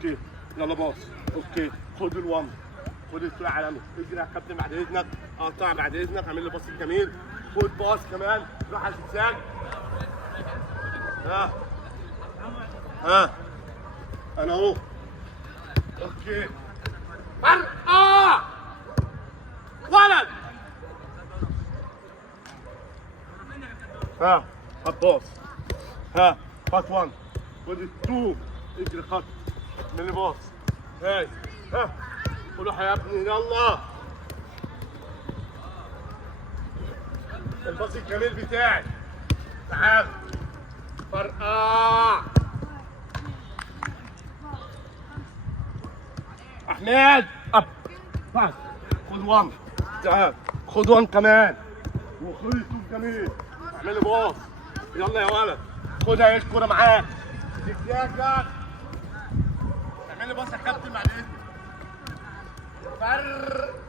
اوكي يلا باص. اوكي خد الوان، خد الفول العالمي، اجري يا كابتن بعد اذنك، قطع بعد اذنك، اعمل لي باص جميل، خد باص كمان، روح على الزجزاج. ها انا اهو. اوكي فرقة ولد. خد باص. خط 1 خد 2 اجري خط من باص. هاي روح يا ابني يلا. الباص الجميل بتاعي تعال. فرقع احمد اب باص. خد 1 تعال، خد 1 كمان وخد 2 جميل، اعمل لي باص يلا يا ولد. خدها ايه الكوره معاك، زجزاج. اعمل لي باص يا كابتن بعد اذنك. فرق